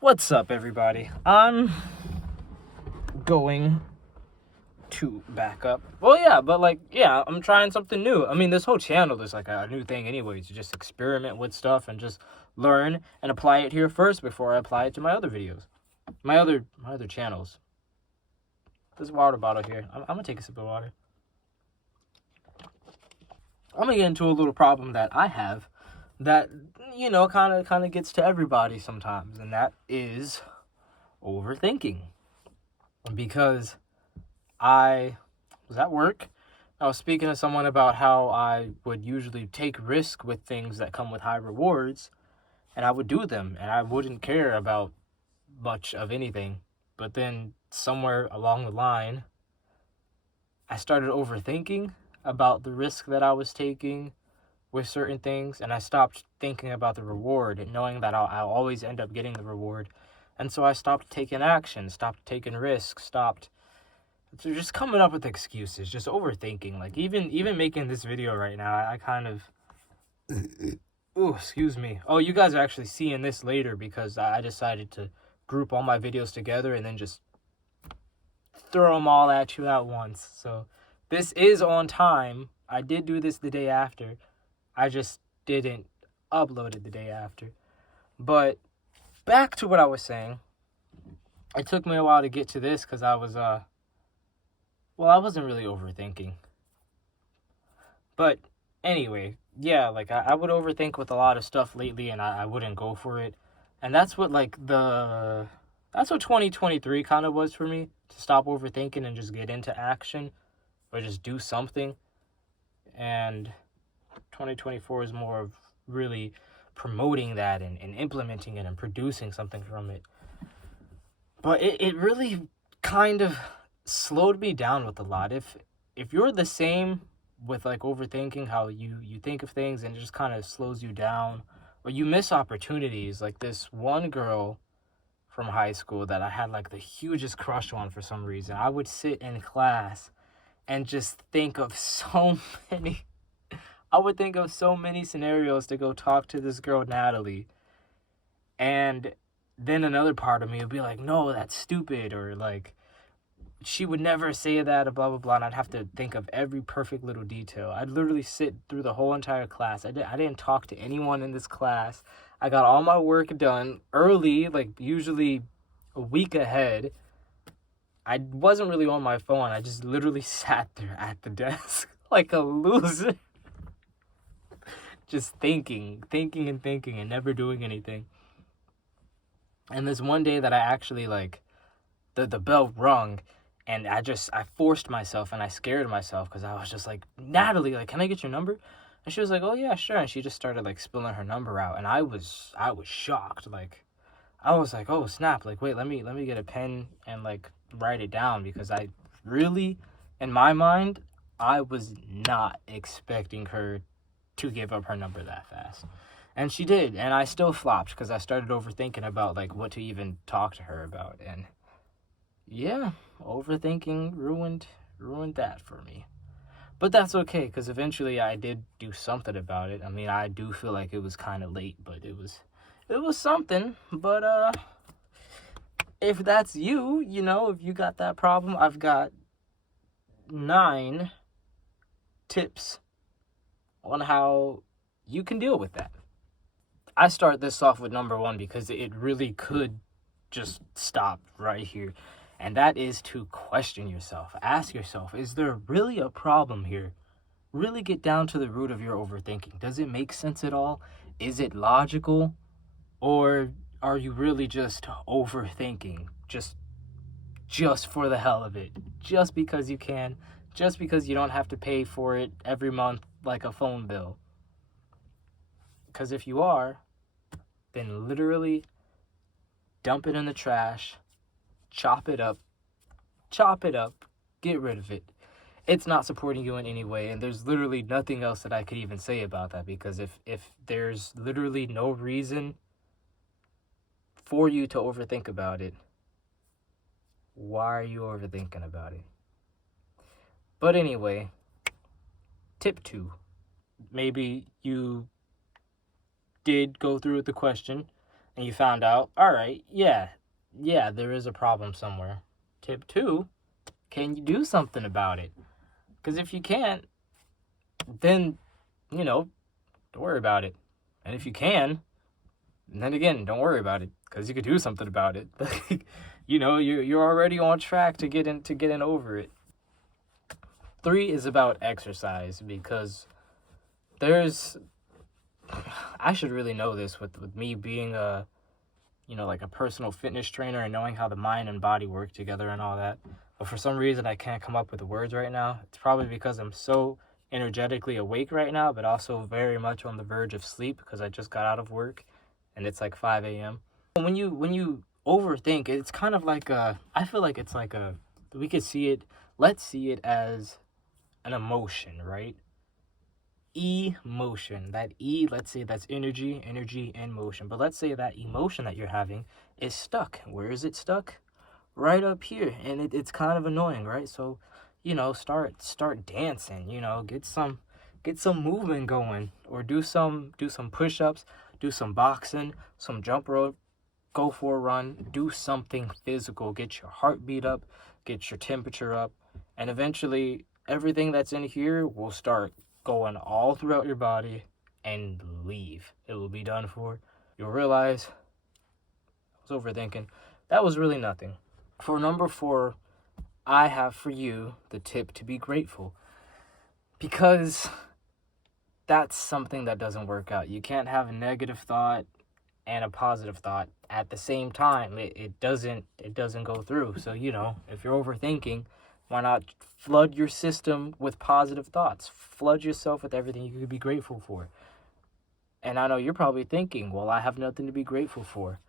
What's up, everybody? I'm going to back up. Well, yeah, I'm trying something new. I mean, this whole channel is like a new thing anyway, to just experiment with stuff and just learn and apply it here first before I apply it to my other videos, my other channels. There's a water bottle here. I'm gonna take a sip of water. I'm gonna get into a little problem that I have that, kind of gets to everybody sometimes, and that is overthinking. Because I was at work, I was speaking to someone about how I would usually take risk with things that come with high rewards, and I would do them, and I wouldn't care about much of anything. But then somewhere along the line, I started overthinking about the risk that I was taking with certain things, and I stopped thinking about the reward and knowing that I'll always end up getting the reward. And so I stopped taking action, stopped taking risks, stopped just coming up with excuses, just overthinking. Like even making this video right now, I kind of, oh, excuse me. Oh, you guys are actually seeing this later because I decided to group all my videos together and then just throw them all at you at once. So this is on time. I did do this the day after. I just didn't upload it the day after. But back to what I was saying. It took me a while to get to this because I wasn't really overthinking. But anyway, yeah, like I would overthink with a lot of stuff lately and I wouldn't go for it. And that's what 2023 kind of was for me, to stop overthinking and just get into action or just do something. And 2024 is more of really promoting that and implementing it and producing something from it. But it really kind of slowed me down with a lot. If you're the same with like overthinking, how you think of things and it just kind of slows you down, or you miss opportunities. Like this one girl from high school that I had like the hugest crush on for some reason. I would sit in class and just think of so many scenarios to go talk to this girl, Natalie. And then another part of me would be like, no, that's stupid. Or like, she would never say that, blah, blah, blah. And I'd have to think of every perfect little detail. I'd literally sit through the whole entire class. I didn't talk to anyone in this class. I got all my work done early, like usually a week ahead. I wasn't really on my phone. I just literally sat there at the desk like a loser. Just thinking and never doing anything. And this one day that I actually the bell rung, and I forced myself and I scared myself because I was just like, Natalie, like, can I get your number? And she was like, oh yeah, sure. And she just started like spilling her number out, and I was shocked. Like, I was like, oh snap, like, wait, let me get a pen and like write it down, because I really, in my mind, I was not expecting her to give up her number that fast. And she did, and I still flopped because I started overthinking about like what to even talk to her about. And yeah, overthinking ruined that for me. But that's okay, because eventually I did do something about it. I mean, I do feel like it was kind of late, but it was something. But if that's you, if you got that problem, I've got 9 tips on how you can deal with that. I start this off with number 1 because it really could just stop right here. And that is to question yourself. Ask yourself, is there really a problem here? Really get down to the root of your overthinking. Does it make sense at all? Is it logical? Or are you really just overthinking? Just for the hell of it. Just because you can. Just because you don't have to pay for it every month like a phone bill. Because if you are, then literally dump it in the trash, chop it up, get rid of it. It's not supporting you in any way, and there's literally nothing else that I could even say about that, because if there's literally no reason for you to overthink about it, why are you overthinking about it? But anyway, tip 2. Maybe you did go through with the question and you found out, all right, yeah, there is a problem somewhere. Tip 2, can you do something about it? Because if you can't, then, don't worry about it. And if you can, then again, don't worry about it, because you could do something about it. You're already on track to getting over it. 3 is about exercise, because there's I should really know this with me being like a personal fitness trainer and knowing how the mind and body work together and all that. But for some reason, I can't come up with the words right now. It's probably because I'm so energetically awake right now, but also very much on the verge of sleep because I just got out of work and it's like 5 a.m. When you overthink, it's kind of like I feel like it's like we could see it, let's see it as an emotion, right? Emotion. That let's say that's energy and motion. But let's say that emotion that you're having is stuck. Where is it stuck? Right up here. And it's kind of annoying, right? So, start dancing, get some movement going, or do some push-ups, do some boxing, some jump rope, go for a run, do something physical, get your heartbeat up, get your temperature up, and eventually everything that's in here will start going all throughout your body and leave. It will be done for. You'll realize I was overthinking. That was really nothing. For number 4, I have for you the tip to be grateful, because that's something that doesn't work out. You can't have a negative thought and a positive thought at the same time. It doesn't go through. So, if you're overthinking, why not flood your system with positive thoughts? Flood yourself with everything you could be grateful for. And I know you're probably thinking, well, I have nothing to be grateful for.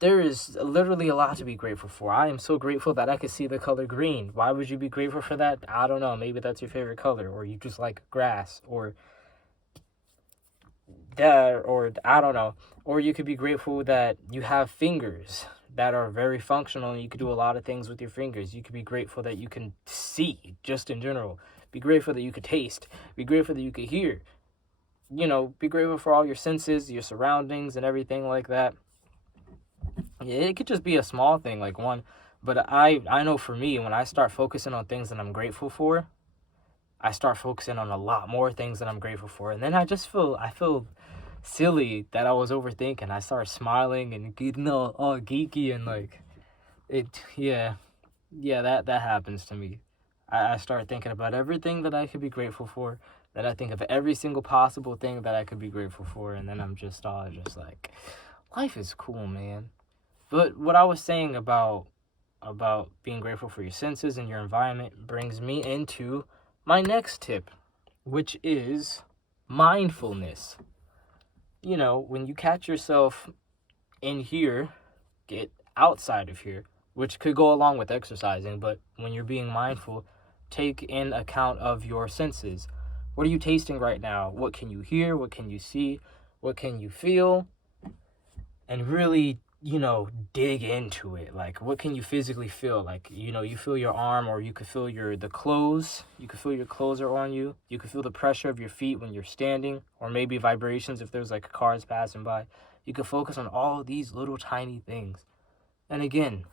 There is literally a lot to be grateful for. I am so grateful that I could see the color green. Why would you be grateful for that? I don't know. Maybe that's your favorite color, or you just like grass, or I don't know. Or you could be grateful that you have fingers that are very functional and you could do a lot of things with your fingers. You could be grateful that you can see, just in general. Be grateful that you could taste. Be grateful that you could hear. Be grateful for all your senses, your surroundings, and everything like that. It could just be a small thing, like one. But I know for me, when I start focusing on things that I'm grateful for, I start focusing on a lot more things that I'm grateful for. And then I feel silly that I was overthinking. I start smiling and getting all geeky and like it. Yeah, that happens to me. I start thinking about everything that I could be grateful for. That I think of every single possible thing that I could be grateful for, and then I'm just like, life is cool, man. But what I was saying about being grateful for your senses and your environment brings me into my next tip, which is mindfulness. When you catch yourself in here, get outside of here, which could go along with exercising, but when you're being mindful, take in account of your senses. What are you tasting right now? What can you hear? What can you see? What can you feel? And really, dig into it. Like, what can you physically feel? Like, you feel your arm, or you could feel the clothes. You could feel your clothes are on you. You could feel the pressure of your feet when you're standing, or maybe vibrations if there's like cars passing by. You could focus on all these little tiny things. And again,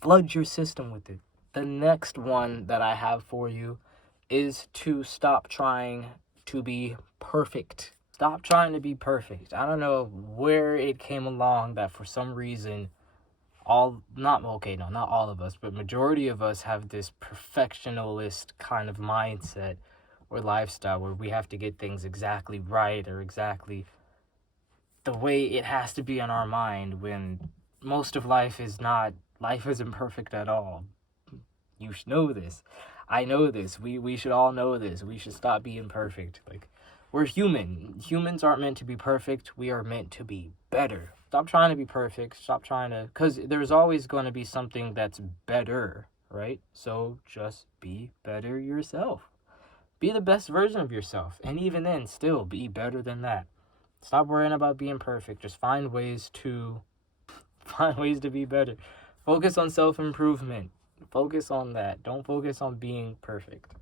flood your system with it. The next one that I have for you is to stop trying to be perfect. Stop trying to be perfect. I don't know where it came along that for some reason not all of us, but majority of us have this perfectionist kind of mindset or lifestyle where we have to get things exactly right or exactly the way it has to be in our mind, when most of life isn't perfect at all. You should know this. I know this. We should all know this. We should stop being perfect. Like, we're human. Humans aren't meant to be perfect. We are meant to be better. Stop trying to be perfect. Stop trying to... Because there's always going to be something that's better, right? So just be better yourself. Be the best version of yourself. And even then, still be better than that. Stop worrying about being perfect. Just find ways to be better. Focus on self-improvement. Focus on that. Don't focus on being perfect.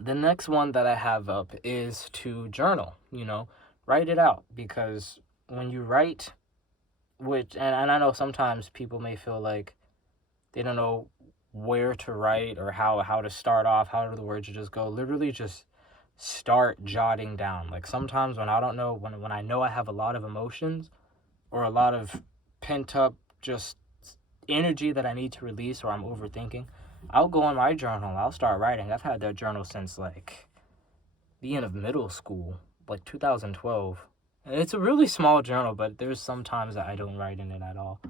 The next one that I have up is to journal. Write it out, because when you write, and I know sometimes people may feel like they don't know where to write or how to start off, how do the words just go. Literally just start jotting down. Like sometimes when I don't know, when I know I have a lot of emotions or a lot of pent up just energy that I need to release, or I'm overthinking, I'll go on my journal. I'll start writing. I've had that journal since like the end of middle school, like 2012. And it's a really small journal, but there's some times that I don't write in it at all.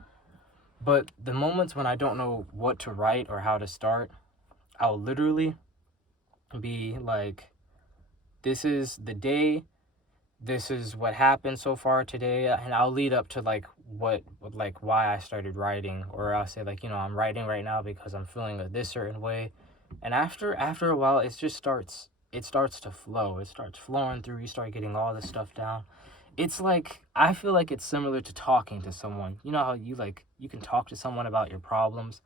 But the moments when I don't know what to write or how to start, I'll literally be like, this is the day, this is what happened so far today, and I'll lead up to like why I started writing, or I'll say like, I'm writing right now because I'm feeling this certain way. And after a while, it starts to flow. It starts flowing through. You start getting all this stuff down. It's like, I feel like it's similar to talking to someone. You know how you can talk to someone about your problems,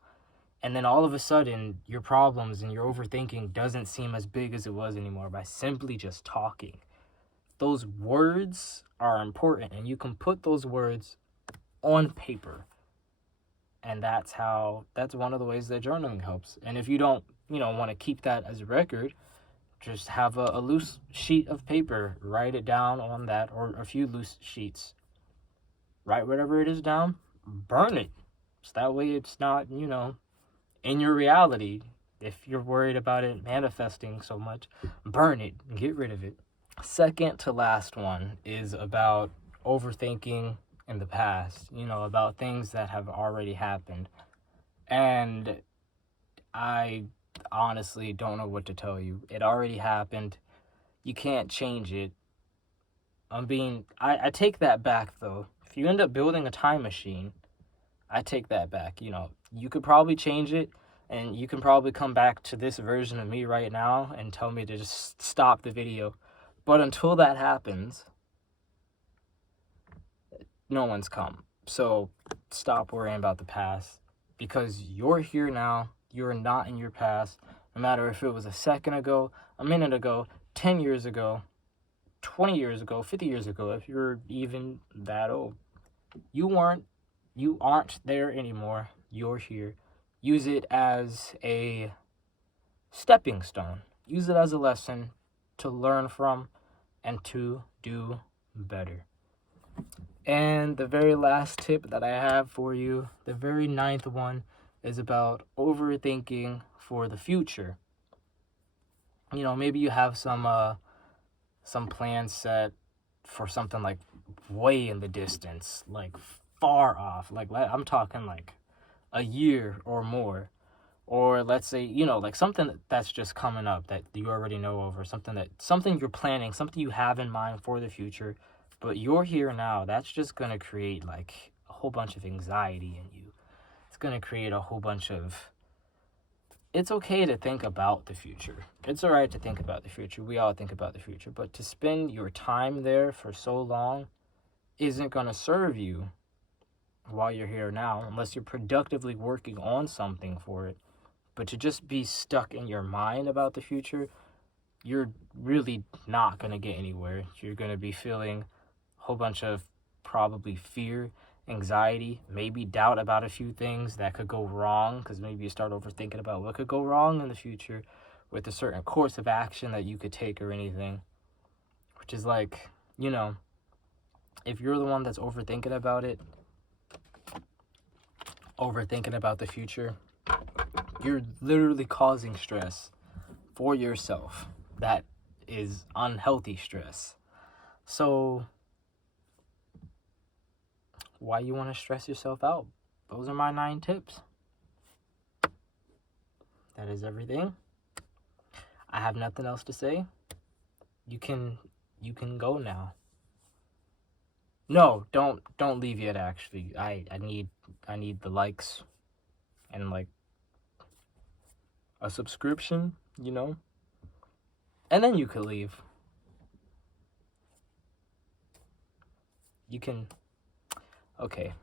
and then all of a sudden your problems and your overthinking doesn't seem as big as it was anymore by simply just talking. Those words are important, and you can put those words on paper. And that's one of the ways that journaling helps. And if you don't, want to keep that as a record, just have a loose sheet of paper, write it down on that, or a few loose sheets. Write whatever it is down, burn it. So that way it's not, in your reality. If you're worried about it manifesting so much, burn it and get rid of it. Second to last one is about overthinking in the past, about things that have already happened. And I honestly don't know what to tell you. It already happened. You can't change it. I take that back though. If you end up building a time machine, I take that back. You could probably change it, and you can probably come back to this version of me right now and tell me to just stop the video. But until that happens, no one's come. So stop worrying about the past, because you're here now. You're not in your past. No matter if it was a second ago, a minute ago, 10 years ago, 20 years ago, 50 years ago, if you're even that old. You aren't there anymore. You're here. Use it as a stepping stone. Use it as a lesson to learn from and to do better. And the very last tip that I have for you, the very ninth one, is about overthinking for the future. Maybe you have some plans set for something like way in the distance, like far off. Like I'm talking like a year or more. Or let's say, like something that's just coming up that you already know of, or something you're planning, something you have in mind for the future, but you're here now. That's just going to create like a whole bunch of anxiety in you. It's going to create a whole bunch of... It's okay to think about the future. It's all right to think about the future. We all think about the future. But to spend your time there for so long isn't going to serve you while you're here now, unless you're productively working on something for it. But to just be stuck in your mind about the future, you're really not going to get anywhere. You're going to be feeling a whole bunch of probably fear, anxiety, maybe doubt about a few things that could go wrong, because maybe you start overthinking about what could go wrong in the future with a certain course of action that you could take or anything. Which is like, if you're the one that's overthinking about it, overthinking about the future, you're literally causing stress for yourself. That is unhealthy stress. So why you want to stress yourself out? Those are my 9 tips. That is everything. I have nothing else to say. You can go now. No, don't leave yet. Actually, I need the likes and like a subscription, and then you could leave. You can... Okay.